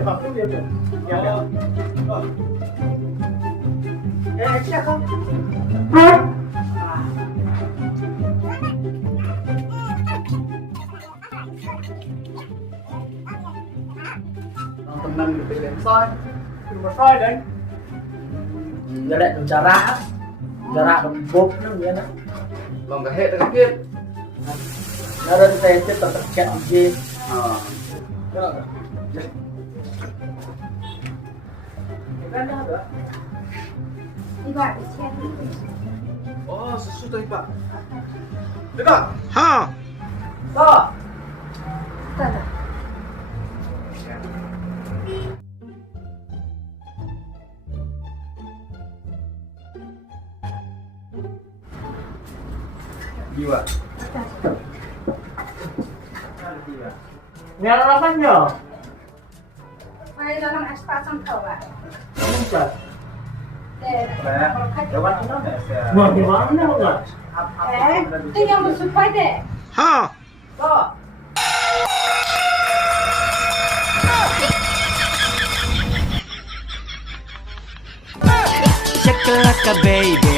Pak, ini dia. Ya. Oh. Siapa? Teman gitu ya. Cuma soi đấy. Giờ lại còn chả rạ còn bột nữa vậy đó. Lòng cả hệ tất cả biết. Nó đơn tay tiếp tục chặn gì. Đó. Iba di chat. Oh, sesuatu Pak. Dekat. Ha. Đó. Tanda. Jiwa. Nghe nó phát nhở. Mai dalam aspal sangkau lah. Không chật. Jawaban itu nggak? Mau gimana enggak? Itu yang bersumpah deh. Ha. Đó. Shakalaka baby